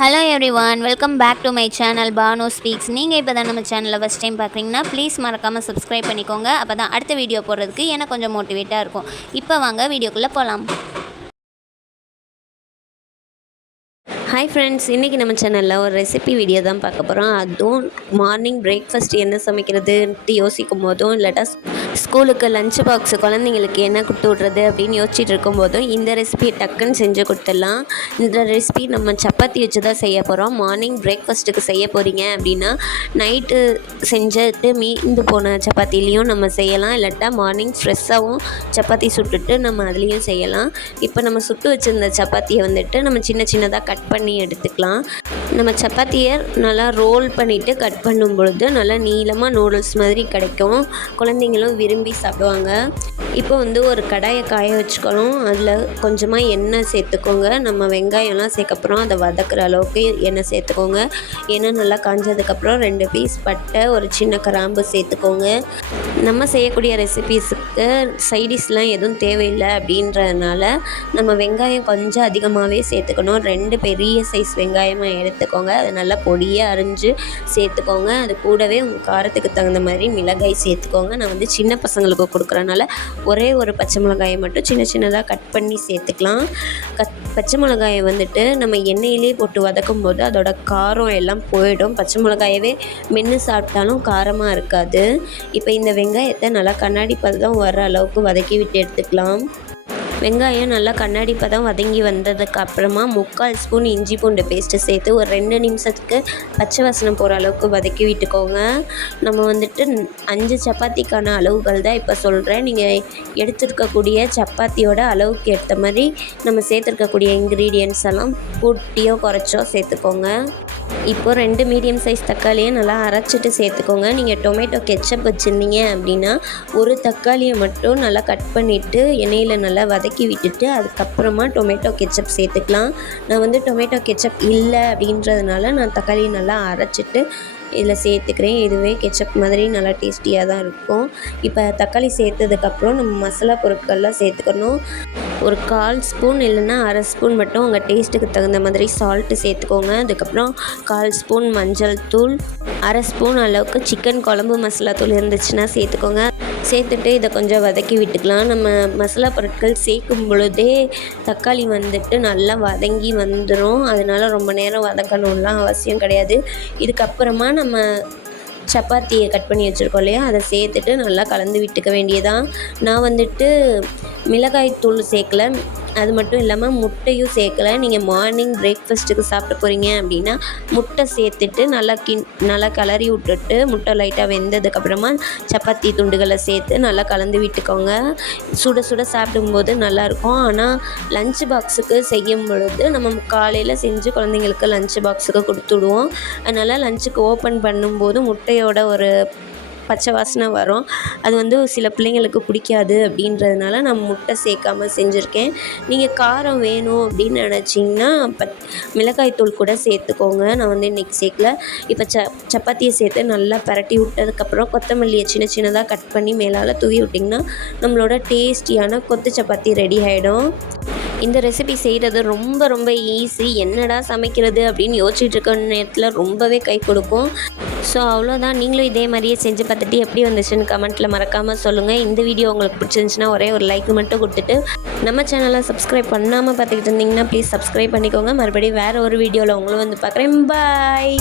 Hello everyone, welcome back to my channel Banu speaks. நீங்கள் இப்போ தான் நம்ம சேனலில் ஃபஸ்ட் டைம் பார்க்குறீங்கன்னா ப்ளீஸ் மறக்காமல் சப்ஸ்கிரைப் பண்ணிக்கோங்க. அப்போ தான் அடுத்த வீடியோ போடுறதுக்கு எனக்கு கொஞ்சம் மோட்டிவேட்டாக இருக்கும். இப்போ வாங்க வீடியோக்குள்ளே போகலாம். ஹாய் ஃப்ரெண்ட்ஸ், இன்றைக்கி நம்ம சேனலில் ஒரு ரெசிபி வீடியோ தான் பார்க்க போகிறோம். அதுவும் மார்னிங் பிரேக்ஃபாஸ்ட் என்ன சமைக்கிறதுன்ட்டு யோசிக்கும் போதும் இல்லாட்டா ஸ்கூலுக்கு லஞ்ச் பாக்ஸு குழந்தைங்களுக்கு என்ன கொடுத்து விட்றது அப்படின்னு யோசிச்சுட்டு இருக்கும்போதும் இந்த ரெசிபியை டக்குன்னு செஞ்சு கொடுத்துடலாம். இந்த ரெசிபி நம்ம சப்பாத்தி வச்சு தான் செய்ய போகிறோம். மார்னிங் பிரேக்ஃபாஸ்ட்டுக்கு செய்ய போகிறீங்க அப்படின்னா நைட்டு செஞ்சுட்டு மீந்து போன சப்பாத்திலையும் நம்ம செய்யலாம். இல்லாட்டா மார்னிங் ஃப்ரெஷ்ஷாகவும் சப்பாத்தி சுட்டுட்டு நம்ம அதுலேயும் செய்யலாம். இப்போ நம்ம சுட்டு வச்சுருந்த சப்பாத்தியை வந்துட்டு நம்ம சின்ன சின்னதாக கட் பண்ணி எடுத்துக்கலாம். நம்ம சப்பாத்தியை நல்லா ரோல் பண்ணிவிட்டு கட் பண்ணும் பொழுது நல்லா நீளமாக நூடுல்ஸ் மாதிரி கிடைக்கும். குழந்தைங்களும் விரும்பி சாப்பிடுவாங்க. இப்போ ஒரு கடாயை காய வச்சுக்கணும். அதில் கொஞ்சமாக எண்ணெய் சேர்த்துக்கோங்க. நம்ம வெங்காயம்லாம் சேர்க்கப்புறம் அதை வதக்குற அளவுக்கு எண்ணெய் சேர்த்துக்கோங்க. எண்ணெய் நல்லா காஞ்சதுக்கப்புறம் 2 பீஸ் பட்டை, ஒரு சின்ன கிராம்பு சேர்த்துக்கோங்க. நம்ம செய்யக்கூடிய ரெசிபீஸுக்கு சைடிஷ்லாம் எதுவும் தேவையில்லை அப்படின்றதுனால நம்ம வெங்காயம் கொஞ்சம் அதிகமாகவே சேர்த்துக்கணும். 2 பெரிய சைஸ் வெங்காயமாக எடுத்துக்கோங்க. அதை நல்லா பொடியாக அரிஞ்சு சேர்த்துக்கோங்க. அது கூடவே உங்கள் காரத்துக்கு தகுந்த மாதிரி மிளகாய் சேர்த்துக்கோங்க. நான் சின்ன பசங்களுக்கு கொடுக்குறனால ஒரே ஒரு பச்சை மிளகாயை மட்டும் சின்ன சின்னதாக கட் பண்ணி சேர்த்துக்கலாம். பச்சை மிளகாயை நம்ம எண்ணெயிலே போட்டு வதக்கும் போது அதோட காரம் எல்லாம் போயிடும். பச்சை மிளகாயவே மென்று சாப்பிட்டாலும் காரமாக இருக்காது. இப்போ இந்த வெங்காயத்தை நல்லா கண்ணாடி பதம் வர அளவுக்கு வதக்கி விட்டு எடுத்துக்கலாம். வெங்காயம் நல்லா கண்ணாடி பதம் வதங்கி வந்ததுக்கு அப்புறமா 3/4 ஸ்பூன் இஞ்சி பூண்டு பேஸ்ட்டு சேர்த்து ஒரு 2 நிமிஷத்துக்கு பச்சை வாசனம் போகிற அளவுக்கு வதக்கி விட்டுக்கோங்க. நம்ம 5 சப்பாத்திக்கான அளவுகள் தான் இப்போ சொல்கிறேன். நீங்கள் எடுத்துருக்கக்கூடிய சப்பாத்தியோட அளவுக்கு ஏற்ற மாதிரி நம்ம சேர்த்துருக்கக்கூடிய இன்க்ரீடியன்ட்ஸ் எல்லாம் கூட்டியோ குறைச்சோ சேர்த்துக்கோங்க. இப்போ 2 மீடியம் சைஸ் தக்காளியை நல்லா அரைச்சிட்டு சேர்த்துக்கோங்க. நீங்கள் டொமேட்டோ கெச்சப் வச்சுருந்தீங்க அப்படின்னா ஒரு தக்காளியை மட்டும் நல்லா கட் பண்ணிவிட்டு எண்ணெயில் நல்லா வதக்கி விட்டுட்டு அதுக்கப்புறமா டொமேட்டோ கெச்சப் சேர்த்துக்கலாம். நான் டொமேட்டோ கெச்சப் இல்லை அப்படின்றதுனால நான் தக்காளியை நல்லா அரைச்சிட்டு இதில் சேர்த்துக்கிறேன். இதுவே கெச்சப் மாதிரி நல்லா டேஸ்டியாக தான் இருக்கும். இப்போ தக்காளி சேர்த்ததுக்கப்புறம் நம்ம மசாலா பொருட்கள்லாம் சேர்த்துக்கணும். ஒரு 1/4 ஸ்பூன் இல்லைன்னா 1/2 ஸ்பூன் மட்டும் உங்கள் டேஸ்ட்டுக்கு தகுந்த மாதிரி சால்ட்டு சேர்த்துக்கோங்க. அதுக்கப்புறம் 1/4 ஸ்பூன் மஞ்சள் தூள், 1/2 ஸ்பூன் அளவுக்கு சிக்கன் குழம்பு மசாலா தூள் இருந்துச்சுன்னா சேர்த்துக்கோங்க. சேர்த்துட்டு இதை கொஞ்சம் வதக்கி விட்டுக்கலாம். நம்ம மசாலா பொருட்கள் சேர்க்கும் பொழுதே தக்காளி நல்லா வதங்கி வந்துடும். அதனால் ரொம்ப நேரம் வதக்கணும்லாம் அவசியம் கிடையாது. இதுக்கப்புறமா நம்ம சப்பாத்தியை கட் பண்ணி வச்சுருக்கோம் இல்லையா, அதை சேர்த்துட்டு நல்லா கலந்து விட்டுக்க வேண்டியதான். நான் மிளகாய் தூள் சேர்க்கல, அது மட்டும் இல்லாமல் முட்டையும் சேர்க்கலை. நீங்கள் மார்னிங் பிரேக்ஃபாஸ்ட்டுக்கு சாப்பிட போகிறீங்க அப்படின்னா முட்டை சேர்த்துட்டு நல்லா கிளறி விட்டுட்டு முட்டை லைட்டாக வெந்ததுக்கப்புறமா சப்பாத்தி துண்டுகளை சேர்த்து நல்லா கலந்து விட்டுக்கோங்க. சுட சுட சாப்பிடும்போது நல்லாயிருக்கும். ஆனால் லஞ்ச் பாக்ஸுக்கு செய்யும் பொழுது நம்ம காலையில் செஞ்சு குழந்தைங்களுக்கு லஞ்ச் பாக்ஸுக்கு கொடுத்துடுவோம். அதனால் லஞ்சுக்கு ஓப்பன் பண்ணும்போது முட்டையோட ஒரு பச்சை வாசனை வரும். அது சில பிள்ளைங்களுக்கு பிடிக்காது அப்படின்றதுனால நான் முட்டை சேர்க்காமல் செஞ்சுருக்கேன். நீங்கள் காரம் வேணும் அப்படின்னு நினச்சிங்கன்னா மிளகாய் தூள் கூட சேர்த்துக்கோங்க. நான் இன்றைக்கி சேர்க்கல. இப்போ சப்பாத்தியை சேர்த்து நல்லா பரட்டி விட்டதுக்கப்புறம் கொத்தமல்லியை சின்ன சின்னதாக கட் பண்ணி மேலால் தூவி விட்டிங்கன்னா நம்மளோட டேஸ்டியான கொத்து சப்பாத்தி ரெடி ஆகிடும். இந்த ரெசிபி செய்கிறது ரொம்ப ரொம்ப ஈஸி. என்னடா சமைக்கிறது அப்படின்னு யோசிச்சுட்டு இருக்க நேரத்தில் ரொம்பவே கை கொடுக்கும். ஸோ அவ்வளோதான். நீங்களும் இதே மாதிரியே செஞ்சு பார்த்துட்டு எப்படி வந்துச்சுன்னு கமெண்ட்டில் மறக்காமல் சொல்லுங்கள். இந்த வீடியோ உங்களுக்கு பிடிச்சிருந்துச்சுன்னா ஒரே ஒரு லைக் மட்டும் கொடுத்துட்டு நம்ம சேனலை சப்ஸ்கிரைப் பண்ணாமல் பார்த்துக்கிட்டு இருந்தீங்கன்னா ப்ளீஸ் சப்ஸ்கிரைப் பண்ணிக்கோங்க. மறுபடியும் வேறு ஒரு வீடியோவில் உங்களும் பார்க்குறேன். பாய்.